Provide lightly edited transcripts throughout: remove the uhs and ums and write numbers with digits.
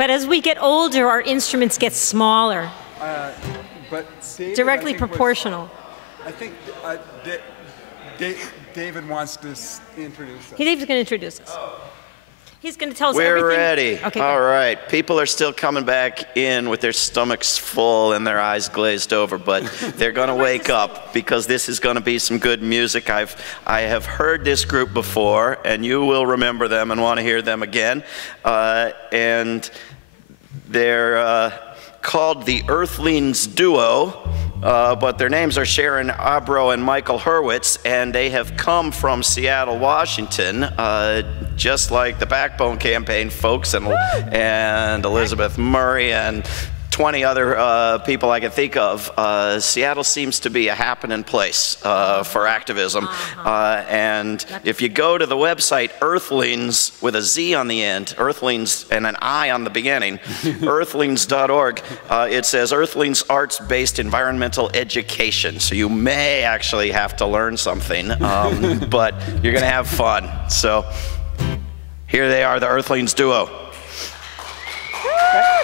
But as we get older, our instruments get smaller. But David, directly proportional. I think David wants to introduce us. David's going to introduce us. He's going to tell us everything. We're ready. Okay, all right. People are still coming back in with their stomachs full and their eyes glazed over, but they're going to wake up because this is going to be some good music. I have heard this group before, and you will remember them and want to hear them again. And they're called the Irthlingz Duo. But their names are Sharon Abreu and Michael Hurwicz, and they have come from Seattle, Washington, just like the Backbone Campaign folks and Elizabeth Murray and 20 other people I can think of. Seattle seems to be a happening place for activism. And if you go to the website Irthlingz with a Z on the end, Irthlingz and an I on the beginning, Irthlingz.org, it says Irthlingz Arts-Based Environmental Education. So you may actually have to learn something, but you're going to have fun. So here they are, the Irthlingz Duo.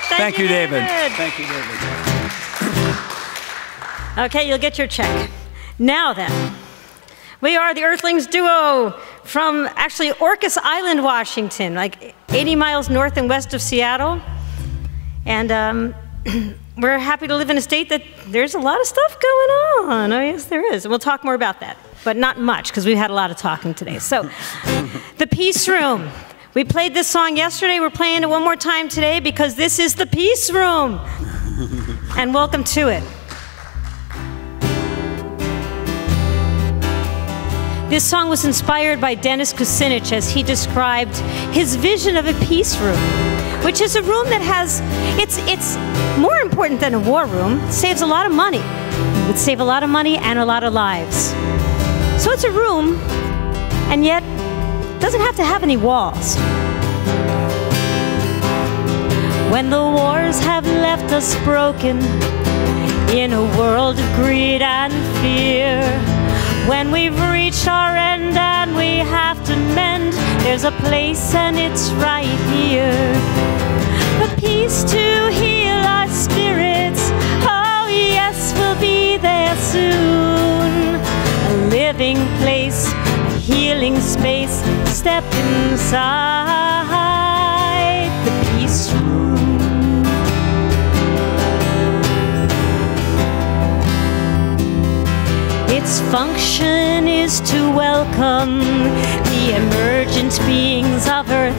Thank you, David. Thank you, David. Okay, you'll get your check. Now then, we are the Irthlingz Duo from actually Orcas Island, Washington, like 80 miles north and west of Seattle. And we're happy to live in a state that there's a lot of stuff going on. Oh, yes, there is. We'll talk more about that, but not much because we've had a lot of talking today. So, the Peace Room. We played this song yesterday. We're playing it one more time today because this is the Peace Room. And welcome to it. This song was inspired by Dennis Kucinich as he described his vision of a peace room, which is a room that has, it's more important than a war room. It saves a lot of money. It would save a lot of money and a lot of lives. So it's a room, and yet doesn't have to have any walls. When the wars have left us broken in a world of greed and fear, when we've reached our end and we have to mend, there's a place and it's right here. The peace to heal our spirits, oh yes, we'll be there soon. A living place, a healing space, step inside the peace room. Its function is to welcome the emergent beings of Earth.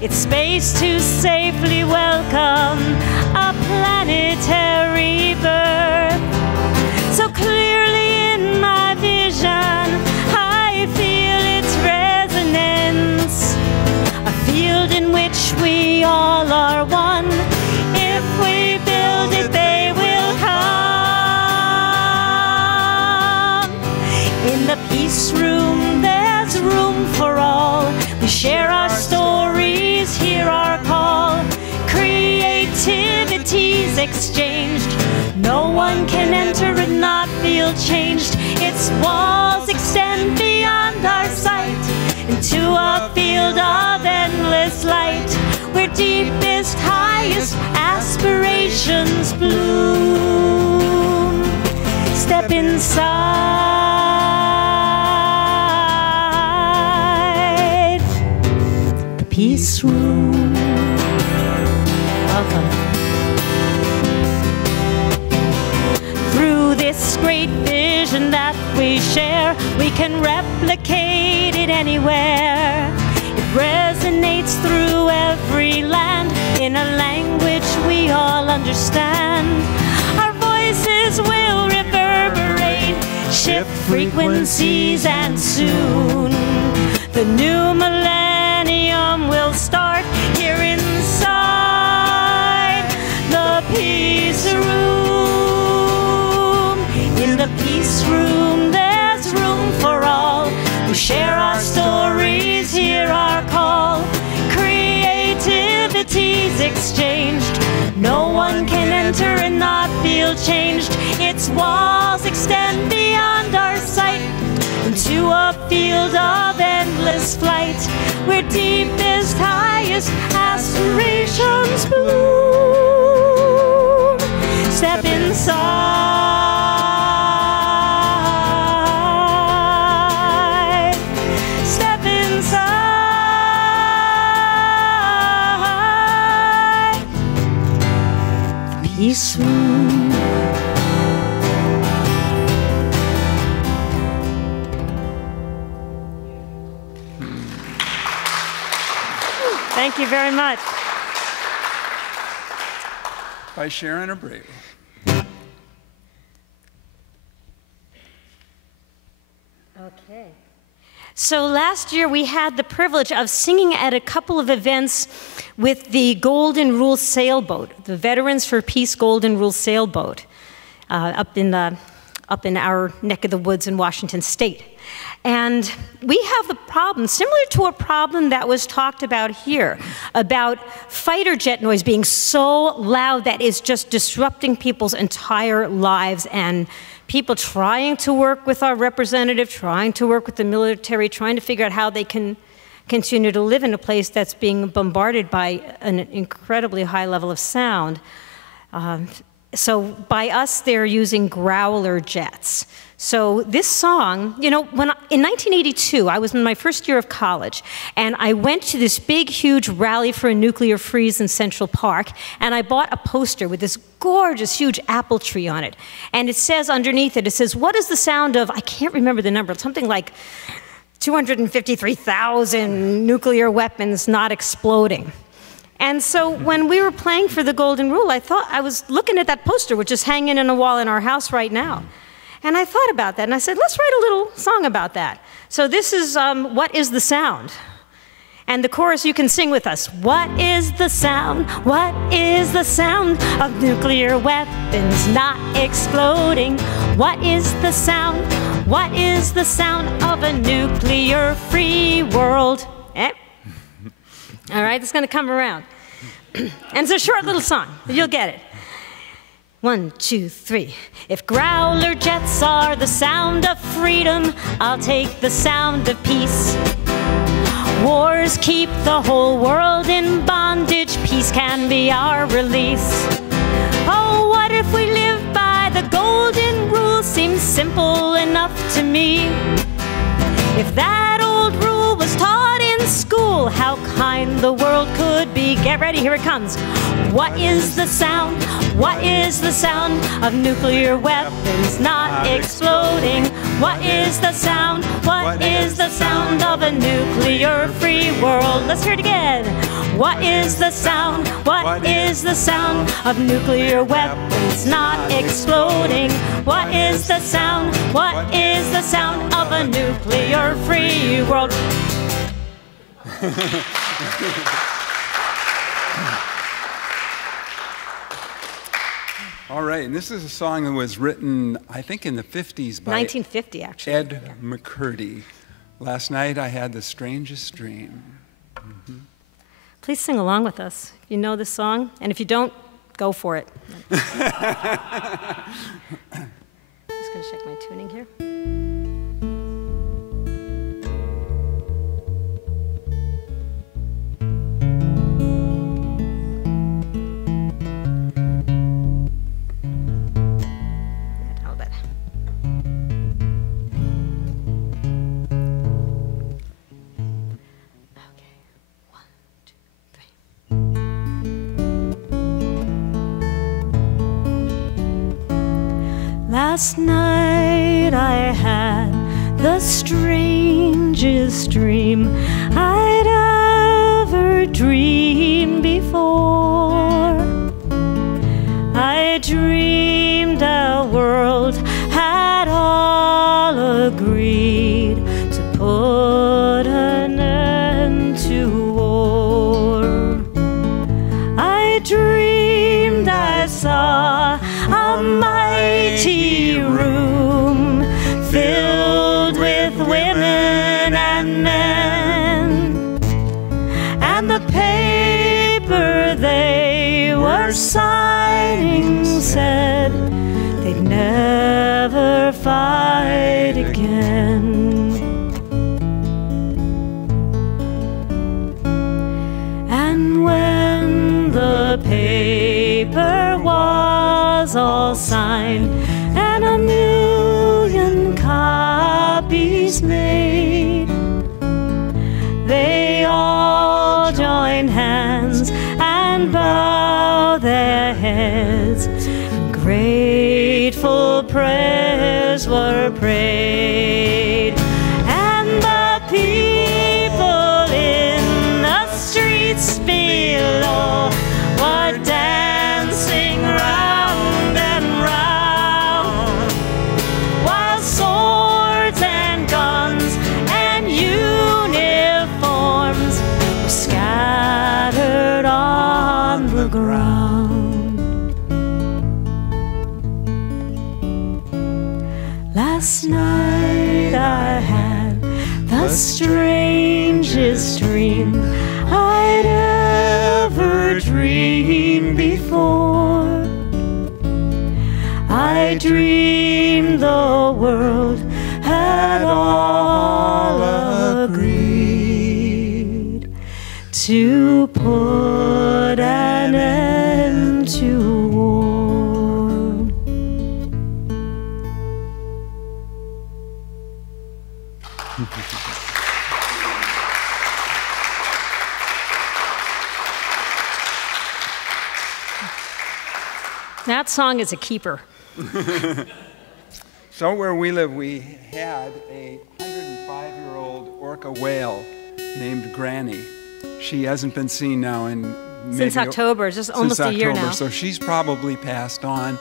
It's space to safely welcome a planetary birth. So clearly in my vision, I feel its resonance, a field in which we all are one. If we build it, they will come. In the peace room, there's room for all. We share our stories, hear our call. Creativity's exchanged. No one can enter and not feel changed. Its walls extend beyond our sight into a field of endless light, where deepest, highest aspirations bloom. Step inside the peace room. Welcome. Through this great vision that we share, we can replicate it anywhere. It resonates through every land in a language we all understand. Our voices will reverberate, shift frequencies, and soon the new millennium will start here inside the peace room. In the peace room, there's room for all. We share our stories, hear our call. Creativity's exchanged. No one can enter and not feel changed. Its walls extend beyond our sight into a field of endless flight, where deepest, highest highest aspirations bloom. Step inside. Step inside. Peace room. Thank you very much. By Sharon Abreu. Okay. So last year we had the privilege of singing at a couple of events with the Golden Rule sailboat, the Veterans for Peace Golden Rule sailboat, up in our neck of the woods in Washington State. And we have a problem similar to a problem that was talked about here, about fighter jet noise being so loud that it's just disrupting people's entire lives, and people trying to work with our representative, trying to work with the military, trying to figure out how they can continue to live in a place that's being bombarded by an incredibly high level of sound. So by us, they're using growler jets. So this song, you know, in 1982, I was in my first year of college, and I went to this big, huge rally for a nuclear freeze in Central Park, and I bought a poster with this gorgeous, huge apple tree on it. And it says underneath it, it says, what is the sound of, I can't remember the number, something like 253,000 nuclear weapons not exploding. And so when we were playing for the Golden Rule, I was looking at that poster, which is hanging in a wall in our house right now. And I thought about that, and I said, let's write a little song about that. So this is What Is the Sound? And the chorus you can sing with us. What is the sound? What is the sound of nuclear weapons not exploding? What is the sound? What is the sound of a nuclear-free world? All right, it's going to come around. And it's a short little song, but you'll get it. 1, 2, 3. If growler jets are the sound of freedom, I'll take the sound of peace. Wars keep the whole world in bondage. Peace can be our release. Oh, what if we live by the golden rule? Seems simple enough to me. If that old rule was taught in school, how kind the world could be. Get ready, here it comes. What is the sound? What is the sound of nuclear weapons not exploding? What is the sound? What is the sound of a nuclear-free world? Let's hear it again. What is the sound? What is the sound of nuclear weapons not exploding? What is the sound? What is the sound of a nuclear-free world? All right, and this is a song that was written, I think, in the 50s by 1950, actually. Ed McCurdy. Last night I had the strangest dream. Please sing along with us. You know this song, and if you don't, go for it. I'm just going to check my tuning here. Last night I had the strangest dream I'd ever dreamed before. I dreamed our world had all agreed to put an end to war. I dreamed I saw a mighty room filled with women and men, and the paper they were signing said they'd never fight again. And the paper was all signed, and 1,000,000 copies made. They all joined hands and bowed their heads. Grateful prayers were prayed, and the people in the streets below were dancing round and round, while swords and guns and uniforms were scattered on the ground. Last night I had the strangest dream I'd ever dreamed before. I dreamed the world had all agreed to put an end to war. That song is a keeper. So where we live, we had a 105-year-old orca whale named Granny. She hasn't been seen now in Since October, just almost a year now. So she's probably passed on.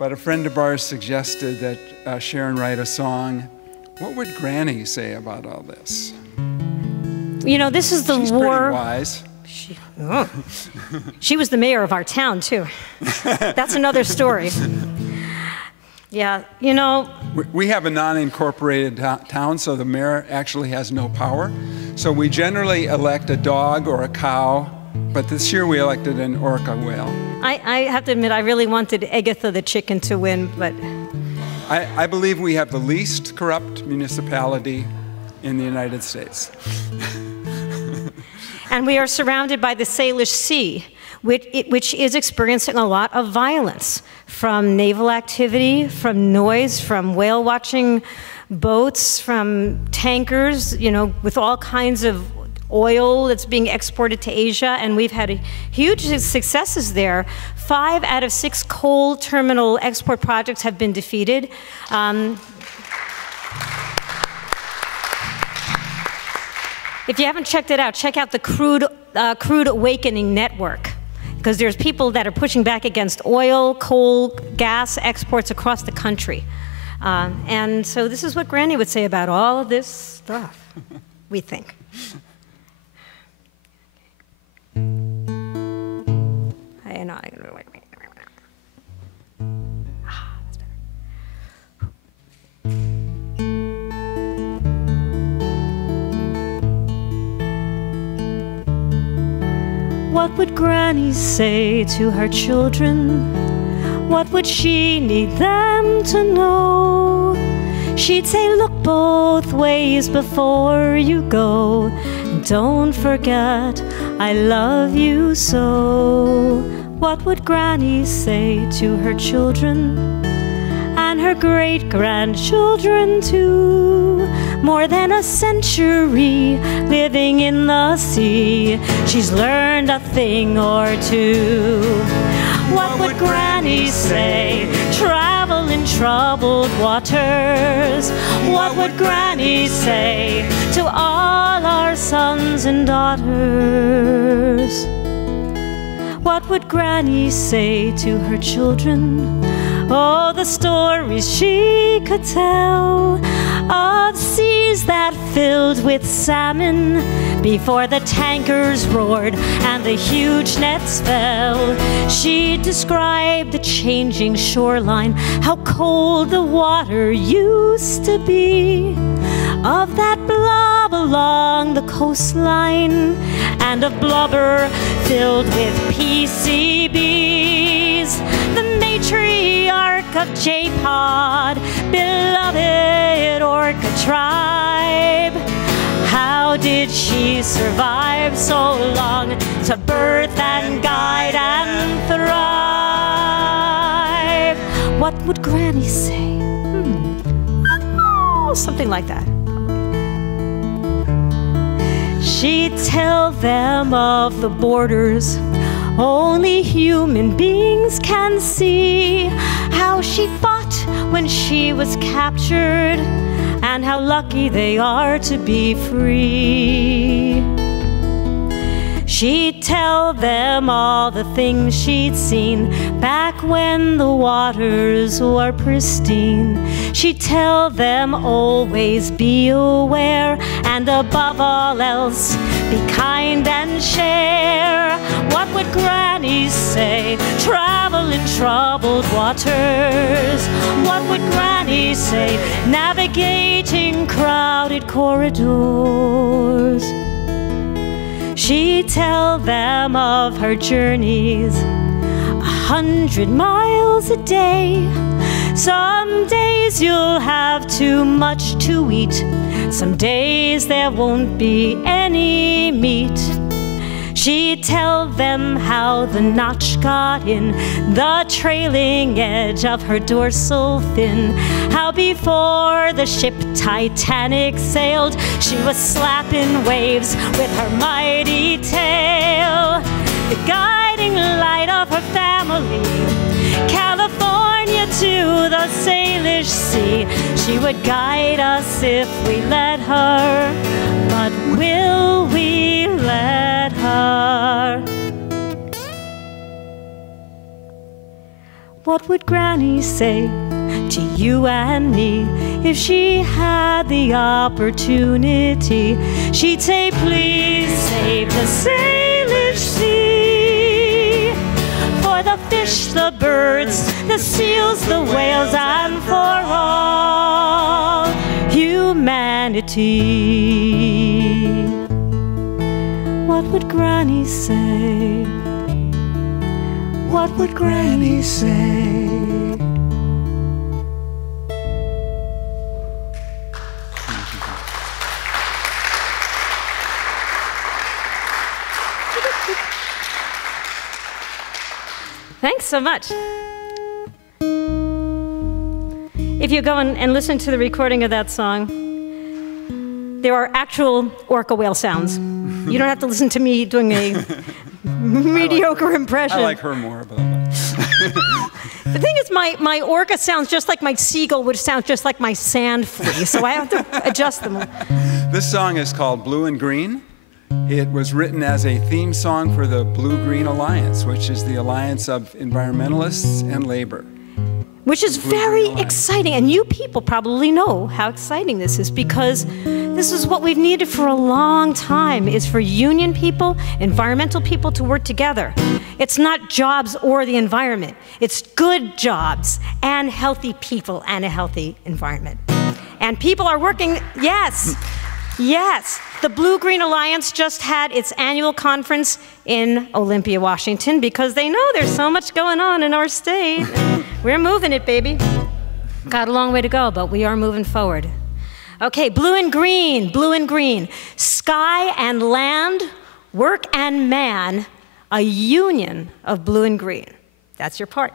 But a friend of ours suggested that Sharon write a song. What would Granny say about all this? You know, this is the She's war. Pretty wise. She was the mayor of our town, too. That's another story. Yeah, you know. We have a non-incorporated town, so the mayor actually has no power. So we generally elect a dog or a cow, but this year we elected an orca whale. I have to admit, I really wanted Agatha the chicken to win, but... I believe we have the least corrupt municipality in the United States. And we are surrounded by the Salish Sea, which is experiencing a lot of violence, from naval activity, from noise, from whale watching boats, from tankers, you know, with all kinds of oil that's being exported to Asia, and we've had huge successes there. 5 out of 6 coal terminal export projects have been defeated. If you haven't checked it out, check out the Crude Awakening Network, because there's people that are pushing back against oil, coal, gas exports across the country. And so this is what Granny would say about all of this stuff, we think. I know. That's better. What would Granny say to her children? What would she need them to know? She'd say, look both ways before you go. Don't forget, I love you so. What would Granny say to her children? And her great-grandchildren too. More than a century living in the sea, she's learned a thing or two. What would Granny say? Travel in troubled waters. What would Granny say to all our sons and daughters? What would Granny say to her children? Oh, the stories she could tell of seas that filled with salmon before the tankers roared and the huge nets fell. She described the changing shoreline, how cold the water used to be, of that blob along the coastline, and of blubber filled with PCBs. The matriarch of J-Pod, beloved orca tribe. How did she survive so long to birth and guide What would Granny say? Oh, something like that. She'd tell them of the borders only human beings can see, how she fought when she was captured, and how lucky they are to be free. She'd tell them all the things she'd seen back when the waters were pristine. She'd tell them always be aware, and above all else, be kind and share. What would Granny say? Travel in troubled waters. What would Granny say? Navigating crowded corridors. She'd tell them of her journeys 100 miles a day. Some days you'll have too much to eat. Some days there won't be any meat. She'd tell them how the notch got in the trailing edge of her dorsal fin, how before the ship Titanic sailed, she was slapping waves with her mighty tail. The guiding light of her family, California to the Salish Sea. She would guide us if we let her, but will we let her? What would Granny say to you and me if she had the opportunity? She'd say, please save the Salish Sea, for the fish, the birds, the seals, the whales, and for all humanity. What would Granny say? What would Granny say? Thanks so much. If you go and listen to the recording of that song, there are actual orca whale sounds. You don't have to listen to me doing a mediocre impression. I like her more, but the thing is, my orca sounds just like my seagull, which sounds just like my sand flea, so I have to adjust them. This song is called Blue and Green. It was written as a theme song for the Blue-Green Alliance, which is the alliance of environmentalists and labor. Which is very exciting, and you people probably know how exciting this is, because this is what we've needed for a long time, is for union people, environmental people to work together. It's not jobs or the environment. It's good jobs and healthy people and a healthy environment. And people are working, yes. Yes, the Blue-Green Alliance just had its annual conference in Olympia, Washington, because they know there's so much going on in our state. We're moving it, baby. Got a long way to go, but we are moving forward. Okay, blue and green, blue and green. Sky and land, work and man, a union of blue and green. That's your part.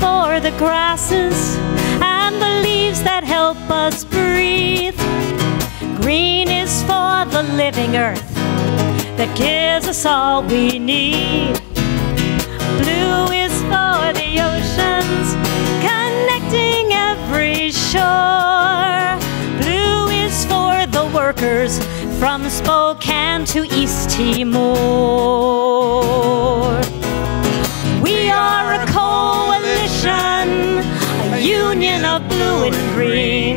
For the grasses and the leaves that help us breathe. Green is for the living earth that gives us all we need. Blue is for the oceans connecting every shore. Blue is for the workers from Spokane to East Timor. We are a coalition, a union of blue and green,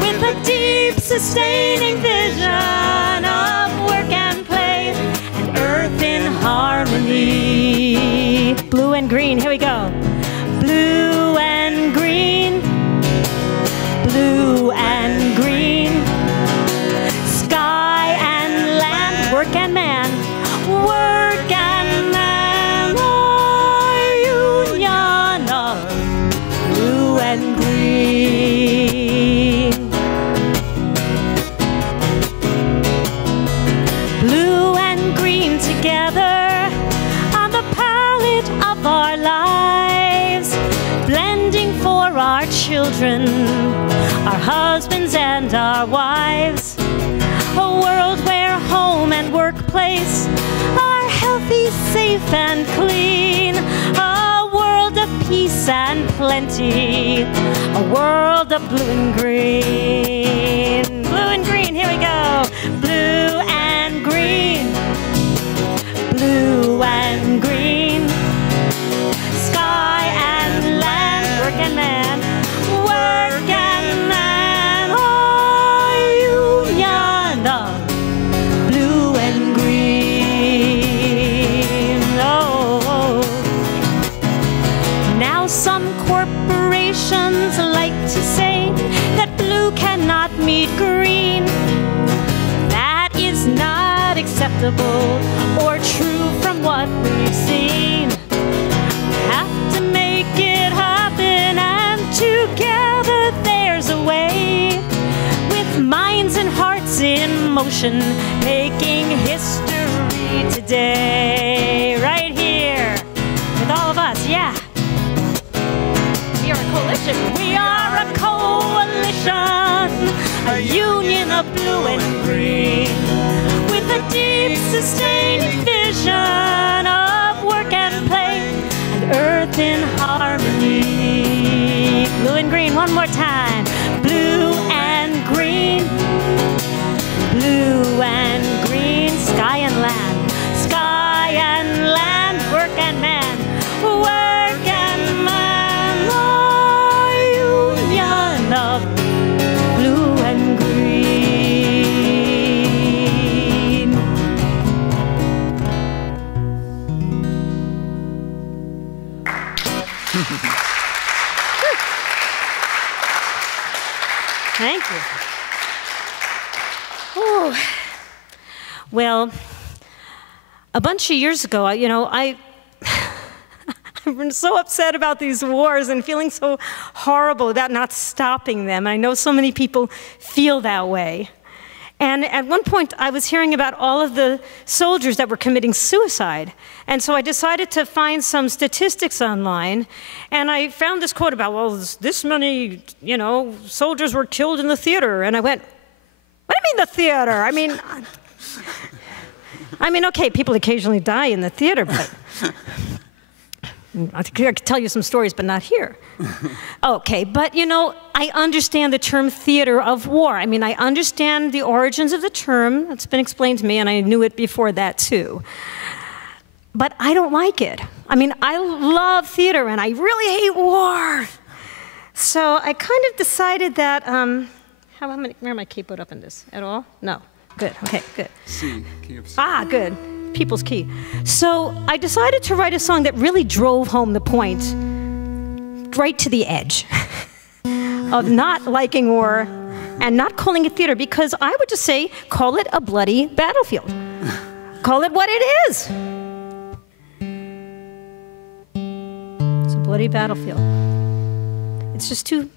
with a deep, sustaining vision of work and play and earth in harmony. Blue and green, here we go. Blue and green, blue and green, sky and land, work and man, work and man. for our children, our husbands and our wives. A world where home and workplace are healthy, safe, and clean. A world of peace and plenty. A world of blue and green. Blue and green, here we go. Blue and green. Blue and green. Sky and land, work and man. Work and man. Oh, union of blue and green. Oh. Now some corporations like to say that blue cannot meet green. That is not acceptable or true from what we've seen. Have to make it happen, and together there's a way. With minds and hearts in motion, making history today. Right here, with all of us, yeah. We are a coalition. We are a coalition, a union of blue and green, with a deep, sustained vision of work and play and earth in harmony. Blue and green, one more time. Blue and green. Blue and green. Sky and land. Sky and land. Work and man. Work and man. Oh, union of blue and green. Thank you. Ooh. Well, a bunch of years ago, I've been so upset about these wars and feeling so horrible about not stopping them. I know so many people feel that way. And at one point, I was hearing about all of the soldiers that were committing suicide. And so I decided to find some statistics online. And I found this quote about, well, this many, soldiers were killed in the theater. And I went, what do you mean the theater? I mean, okay, people occasionally die in the theater, but I could tell you some stories, but not here. Okay, but I understand the term theater of war. I understand the origins of the term. That's been explained to me, and I knew it before that too. But I don't like it. I love theater, and I really hate war. So I kind of decided that, where am I keyboard up in this? At all? No. Good, okay, good. C, key of C. Ah, good. People's key. So I decided to write a song that really drove home the point, right to the edge, of not liking war and not calling it theater, because I would just say, call it a bloody battlefield. Call it what it is. It's a bloody battlefield. It's just too...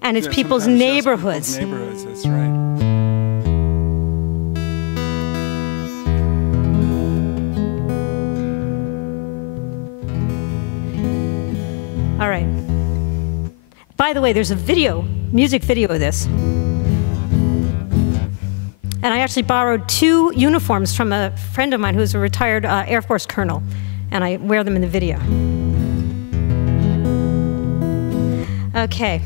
And it's people's neighborhoods. People's neighborhoods, that's right. All right. By the way, there's a music video of this. And I actually borrowed 2 uniforms from a friend of mine who's a retired Air Force colonel, and I wear them in the video. Okay.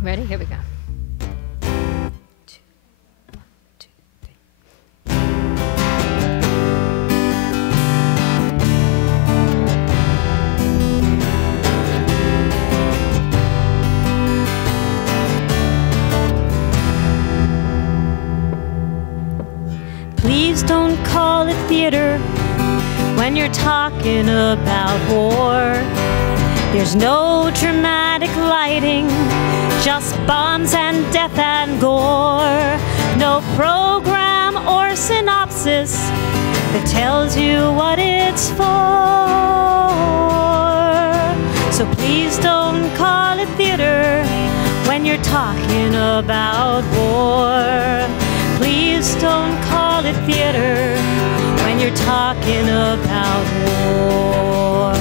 Ready? Here we go. 1, 2, 3. Please don't call it theater when you're talking about war. There's no dramatic lighting, just bombs and death and gore. No program or synopsis that tells you what it's for. So please don't call it theater when you're talking about war. Please don't call it theater when you're you're talking about war.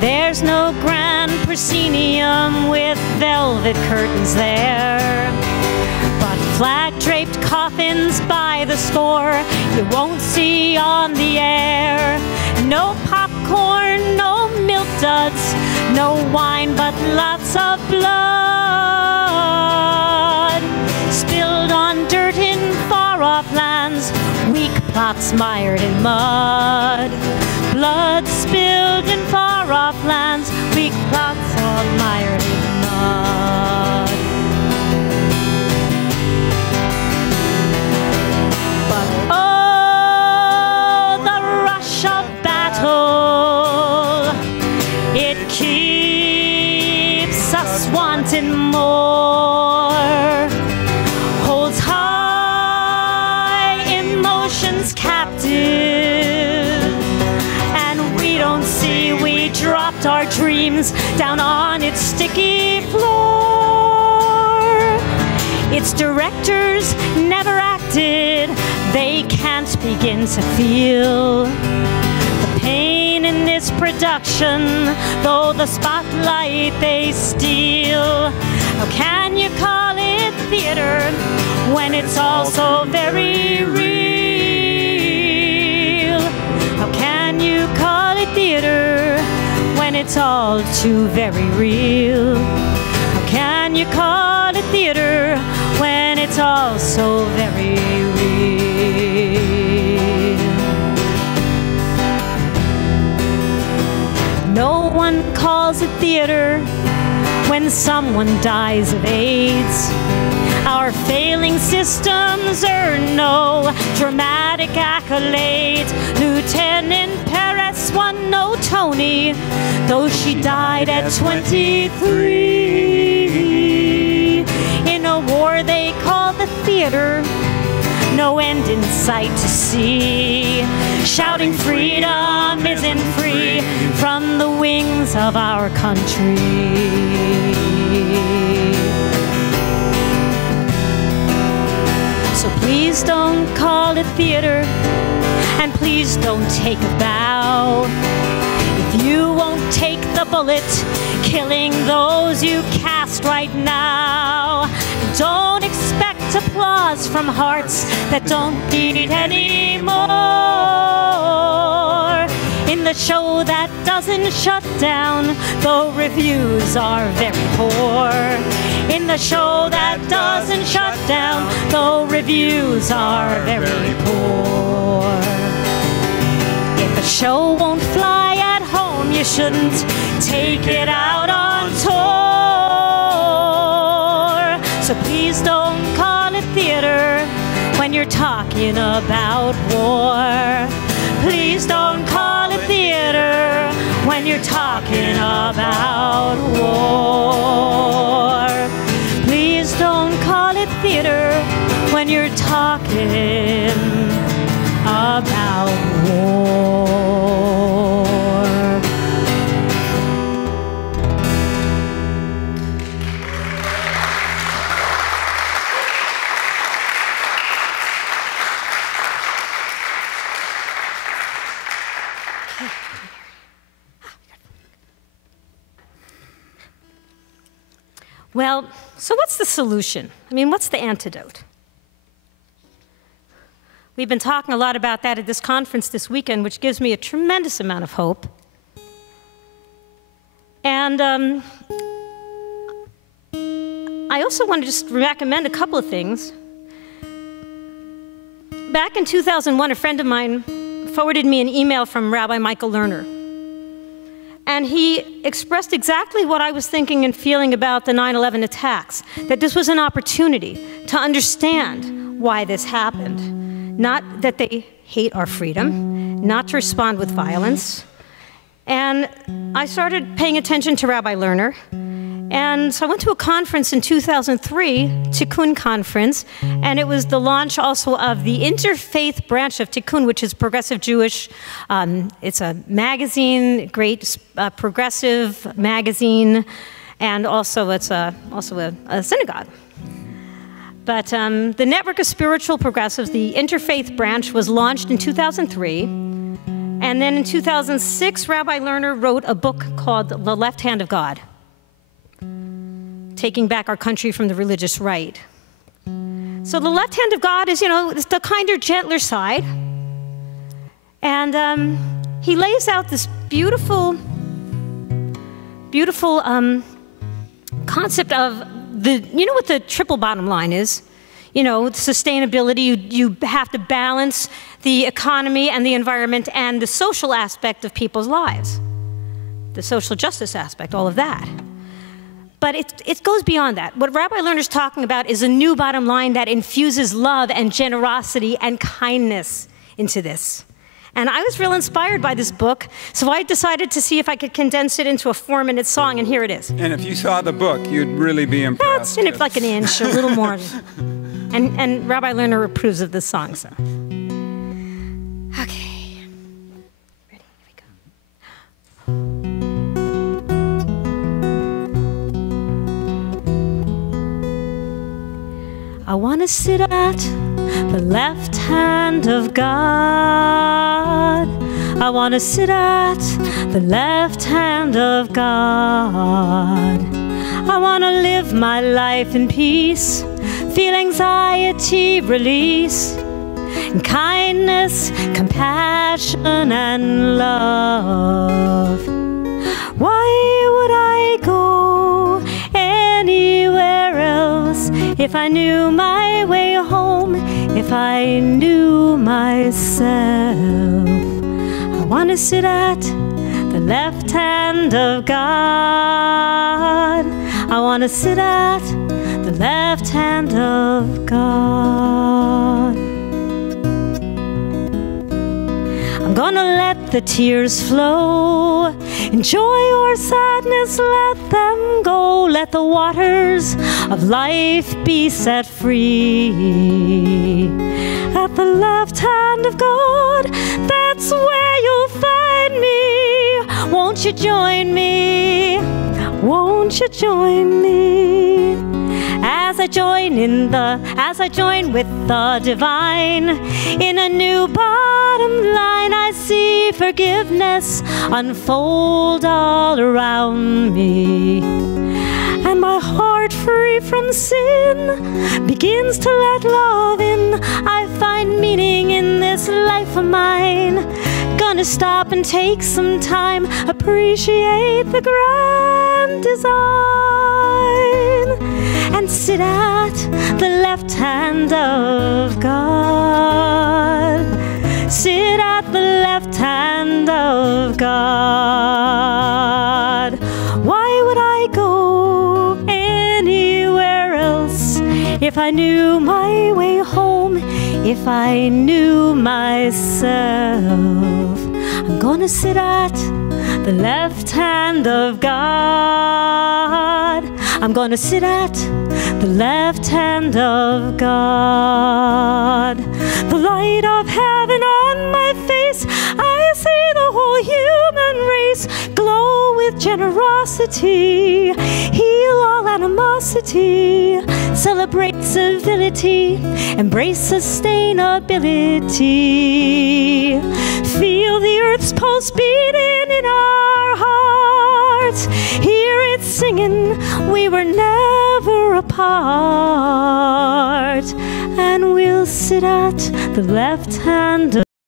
There's no grand proscenium with velvet curtains there, but flag-draped coffins by the score you won't see on the air. No popcorn, no milk duds, no wine, but lots of blood spilled on dirt in far-off lands, weak plots mired in mud. Blood spilled in far-off lands, weak plots all mired in mud. But oh, the rush of battle, it keeps us wanting more, holds high emotions captive. Dropped our dreams down on its sticky floor. Its directors never acted, they can't begin to feel the pain in this production, though the spotlight they steal. How can you call it theater when it's all so very real? How can you call it theater when it's all too very real? How can you call it theater when it's all so very real? No one calls it theater when someone dies of AIDS. Our failing systems earn no dramatic accolades. Lieutenant Perez won no Tony, though she died at 23. In a war they call the theater, no end in sight to see. Shouting freedom isn't free from the wings of our country. So please don't call it theater, and please don't take a bow. If you won't take the bullet, killing those you cast right now, don't expect applause from hearts that don't beat anymore. In the show that doesn't shut down, though reviews are very poor. In the show that doesn't shut down, though reviews are very poor. If a show won't fly at home, you shouldn't take it out on tour. So please don't call it theater when you're talking about war. Please don't call it theater when you're talking about war. Please don't call it theater when you're talking about war. Well, so what's the solution? I mean, what's the antidote? We've been talking a lot about that at this conference this weekend, which gives me a tremendous amount of hope. And I also want to just recommend a couple of things. Back in 2001, a friend of mine forwarded me an email from Rabbi Michael Lerner. And he expressed exactly what I was thinking and feeling about the 9/11 attacks, that this was an opportunity to understand why this happened. Not that they hate our freedom, not to respond with violence. And I started paying attention to Rabbi Lerner. And so I went to a conference in 2003, Tikkun Conference, and it was the launch also of the interfaith branch of Tikkun, which is progressive Jewish. It's a magazine, great progressive magazine, and also it's also a synagogue. But the Network of Spiritual Progressives, the interfaith branch, was launched in 2003. And then in 2006, Rabbi Lerner wrote a book called The Left Hand of God, Taking Back Our Country from the Religious Right. So the left hand of God is, it's the kinder, gentler side. And he lays out this beautiful, beautiful concept of what the triple bottom line is? Sustainability. You have to balance the economy and the environment and the social aspect of people's lives. The social justice aspect, all of that. But it goes beyond that. What Rabbi Lerner's talking about is a new bottom line that infuses love and generosity and kindness into this. And I was real inspired by this book, so I decided to see if I could condense it into a 4-minute song, and here it is. And if you saw the book, you'd really be impressed. That's in it like an inch, a little more. And Rabbi Lerner approves of this song, so. Okay. Ready? Here we go. I want to sit at the left hand of God. I want to sit at the left hand of God. I want to live my life in peace, feel anxiety release, and kindness, compassion, and love. Why would I go anywhere else if I knew my way home, if I knew myself? I want to sit at the left hand of God. I want to sit at the left hand of God. I'm gonna let the tears flow, enjoy or sadness, let them go. Let the waters of life be set free. At the left hand of God, that's where you'll find me. Won't you join me? Won't you join me? As I join with the divine, in a new bottom line, I see forgiveness unfold all around me. And my heart, free from sin, begins to let love in. I find meaning in this life of mine. Gonna stop and take some time, appreciate the grand design, and sit at the left hand of God. Sit at the left hand of God. Why would I go anywhere else if I knew my way home, if I knew myself? I'm gonna sit at the left hand of God. I'm gonna sit at the left hand of God. The light of heaven on my face, I see the whole human race glow with generosity, heal all animosity, celebrate civility, embrace sustainability. Feel the earth's pulse beating in our hearts, hear it singing, we were never apart. And we'll sit at the left hand of